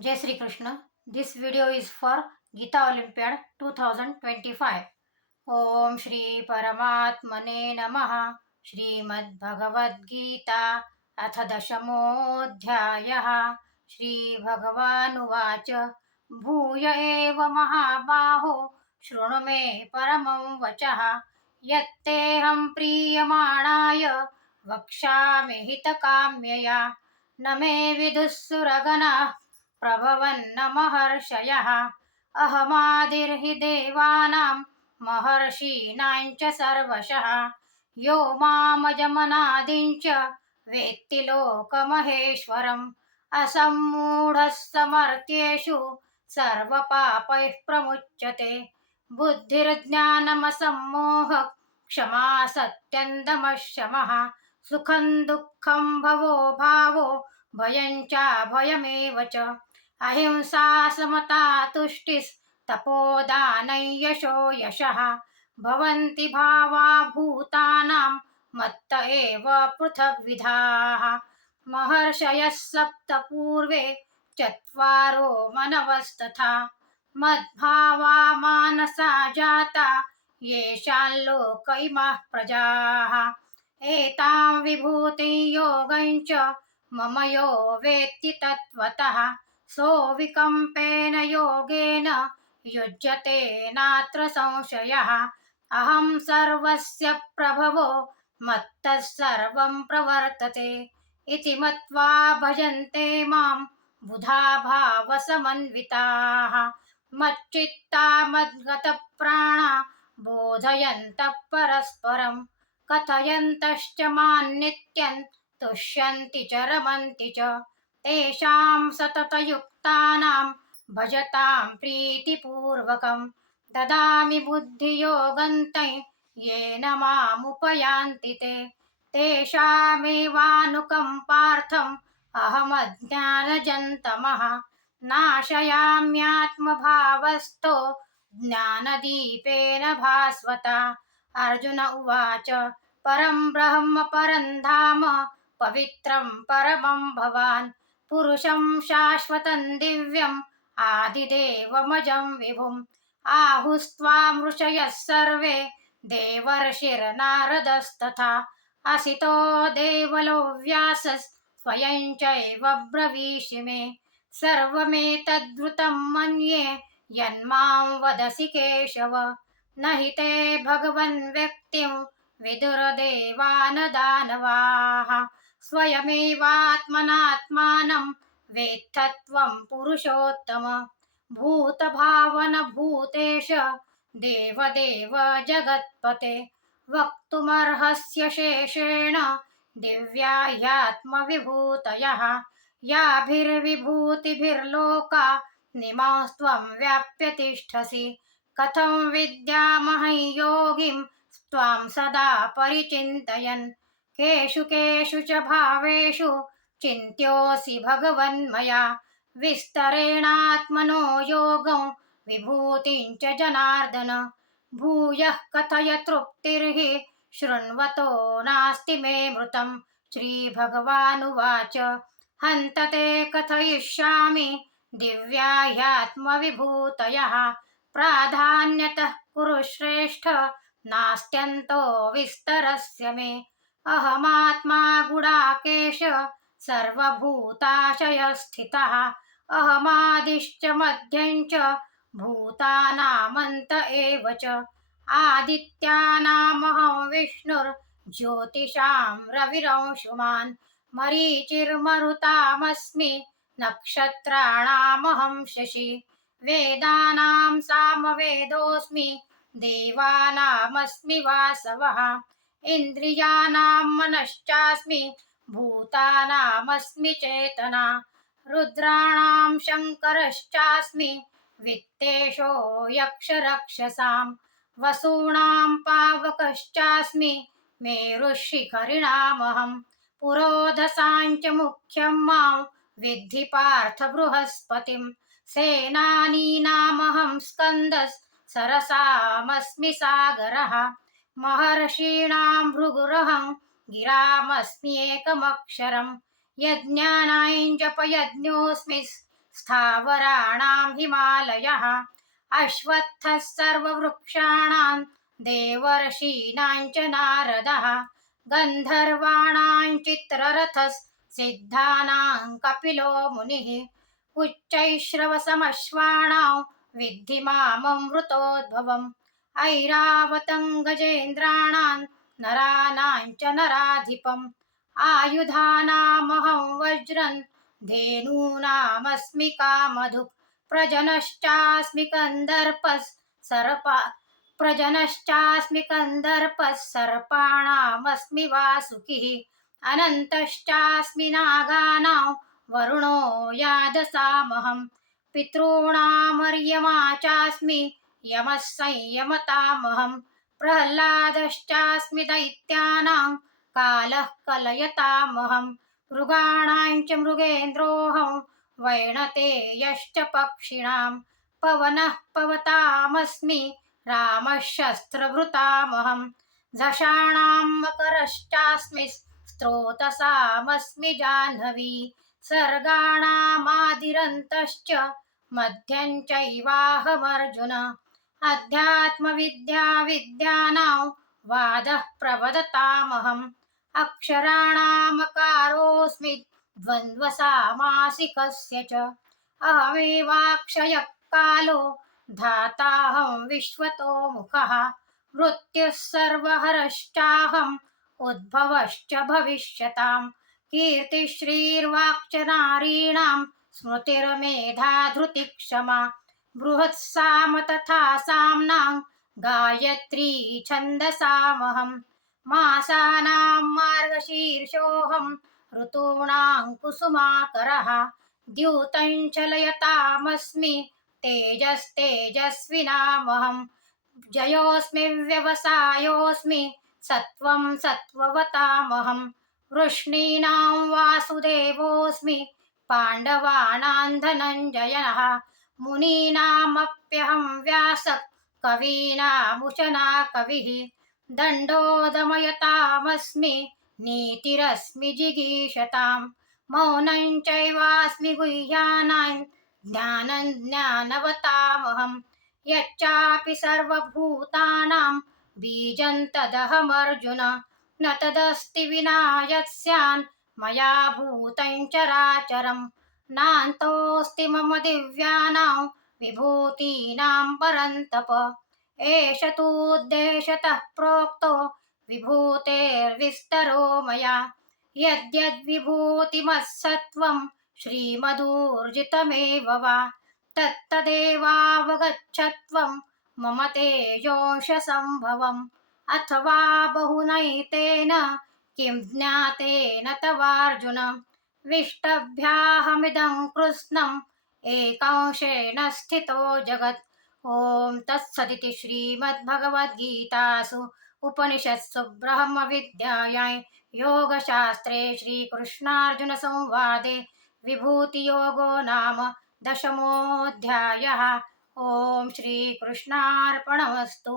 Jai Sri Krishna. This video is for Gita Olympiad 2025. Om Shri Paramatmane Namaha. Shrimad Bhagavad Gita अथ दशमोऽध्यायः. श्रीभगवानुवाच भूय एव महाबाहो शृणु मे परमं वचः यत्तेऽहं प्रीयमाणाय वक्ष्यामि हितकाम्यया न मे विदुःसुरगणः प्रभवन्न महर्षयः अहमादिर्हि देवानां महर्षीणां च सर्वशः यो मामजमनादिं च वेत्ति लोकमहेश्वरम् असम्मूढः समर्थ्येषु सर्वपापैः प्रमुच्यते बुद्धिर्ज्ञानमसम्मोहः क्षमा सत्यं दमः शमः सुखं दुःखं भवो भावो भयं चाभयमेव च अहिंसा समता तुष्टिस्तपोदानं यशो यशः भवन्ति भावा भूतानां मत्त एव पृथग्विधाः महर्षयः सप्त पूर्वे चत्वारो मनवस्तथा मद्भावा मानसा जाता येषां लोक इमाः प्रजाः एतां विभूतिं योगं च मम यो वेत्ति तत्त्वतः सोऽविकम्पेन योगेन युज्यते नात्र संशयः अहं सर्वस्य प्रभवो मत्तः सर्वं प्रवर्तते इति मत्वा भजन्ते मां बुधा भावसमन्विताः मच्चित्ता मद्गतप्राणा बोधयन्तः परस्परं कथयन्तश्च मां नित्यं तुष्यन्ति च रमन्ति च तेषां सततयुक्तानां भजतां प्रीतिपूर्वकं ददामि बुद्धियोगं तं येन मामुपयान्ति ते तेषामेवानुकम्पार्थम् अहमज्ञानजन्तमः नाशयाम्यात्मभावस्थो ज्ञानदीपेन भास्वता अर्जुन उवाच परं ब्रह्म परं धाम पवित्रं परमं भवान् पुरुषं शाश्वतं दिव्यम् आदिदेवमजं विभुम् आहुस्त्वां ऋषयः सर्वे देवर्षिर्नारदस्तथा असितो देवलो व्यासः स्वयं चैव ब्रवीषि मे सर्वमेतद्वृतं मन्ये यन्मां वदसि केशव न हि ते भगवन् व्यक्तिं विदुरदेवानदानवाः स्वयमेवात्मनात्मानं वेत्थत्वं पुरुषोत्तम भूतभावन भूतेश देवदेव जगत्पते वक्तुमर्हस्य शेषेण दिव्या ह्यात्मविभूतयः याभिर्विभूतिभिर्लोका निमास्त्वं व्याप्य तिष्ठसि कथं विद्यामहं योगिं त्वां सदा परिचिन्तयन् केषु केषु च भावेषु चिन्त्योऽसि भगवन्मया विस्तरेणात्मनो योगं विभूतिं च जनार्दन भूयः कथय तृप्तिर्हि शृण्वतो नास्ति मे मृतं श्रीभगवानुवाच हन्त ते कथयिष्यामि दिव्या ह्यात्मविभूतयः प्राधान्यतः कुरु श्रेष्ठ नास्त्यन्तो विस्तरस्य मे अहमात्मा गुडाकेश सर्वभूताशयस्थितः अहमादिश्च मध्यं च भूतानामन्त एव च आदित्यानामहं विष्णुर्ज्योतिषां रविरंशुमान् मरीचिर्मरुतामस्मि नक्षत्राणामहं शशि वेदानां सामवेदोऽस्मि देवानामस्मि वासवः इन्द्रियाणां मनश्चास्मि भूतानामस्मि चेतना रुद्राणां शङ्करश्चास्मि वित्तेषो यक्षरक्षसां वसूनां पावकश्चास्मि मेरुशिखरिणामहं पुरोधसां च मुख्यं मां विद्धि पार्थ बृहस्पतिं सेनानीनामहं स्कन्दः सरसामस्मि सागरः महर्षीणां भृगुरहं गिरामस्मि एकमक्षरं यज्ञानां जपयज्ञोऽस्मि स्थावराणां हिमालयः अश्वत्थः सर्ववृक्षाणां देवर्षीणां च नारदः गन्धर्वाणां चित्ररथः सिद्धानां कपिलो मुनिः उच्चैश्रवसमश्वानां विद्धि माममृतोद्भवम् ऐरावतं गजेन्द्राणां नराणां च नराधिपम् आयुधानामहं वज्रं धेनूनामस्मि कामधुक् प्रजनश्चास्मि कन्दर्पः सर्पाणामस्मि वासुकिः अनन्तश्चास्मि नागानां वरुणो यादसामहं पितॄणामर्यमा चास्मि यमः संयमतामहं प्रह्लादश्चास्मि दैत्यानां कालः कलयतामहं मृगाणां च मृगेन्द्रोऽहं वैणतेयश्च पक्षिणां पवनः पवतामस्मि रामः शस्त्रभृतामहं झषाणां मकरश्चास्मि स्रोतसामस्मि जाह्नवी सर्गाणामादिरन्तश्च मध्यं चैवाहमर्जुन अध्यात्मविद्यानां वादः प्रवदतामहम् अक्षराणामकारोऽस्मि द्वन्द्वसामासिकस्य च अहमेवाक्षयः कालो धाताहं विश्वतो मुखः मृत्युः सर्वहरश्चाहम् उद्भवश्च भविष्यताम् कीर्तिश्रीर्वाक्च नारीणां स्मृतिर्मेधा धृतिः क्षमा बृहत्साम तथा साम्नां गायत्री छन्दसामहम् मासानां मार्गशीर्षोऽहं ऋतूणां कुसुमाकरः द्यूतं चलयतामस्मि तेजस्तेजस्विनामहं जयोऽस्मि व्यवसायोऽस्मि सत्त्वं सत्त्ववतामहं वृष्णीनां वासुदेवोऽस्मि पाण्डवानां धनञ्जयः मुनीनामप्यहं व्यासः कवीनामुशना कविः दण्डो दमयतामस्मि नीतिरस्मि जिगीषतां मौनं चैवास्मि गुह्यानां ज्ञानं ज्ञानवतामहं यच्चापि सर्वभूतानां बीजं तदहमर्जुन न तदस्ति विना यत्स्यान् मया भूतं चराचरं नान्तोऽस्ति मम दिव्यानां विभूतीनां परन्तप एष तूद्देशतः प्रोक्तो विभूतेर्विस्तरो मया यद्यद्विभूतिमत्सत्त्वं श्रीमदूर्जितमेव वा तत्तदेवावगच्छत्वं मम तेजोंशसम्भवम् अथवा बहुनैतेन किं ज्ञातेन तवार्जुन विष्टभ्याहमिदं कृत्स्नम् एकांशेन स्थितो जगत् ॐ तत्सदिति श्रीमद्भगवद्गीतासु उपनिषत्सु ब्रह्मविद्यायां योगशास्त्रे श्रीकृष्णार्जुनसंवादे विभूतियोगो नाम दशमोऽध्यायः। ॐ श्रीकृष्णार्पणमस्तु।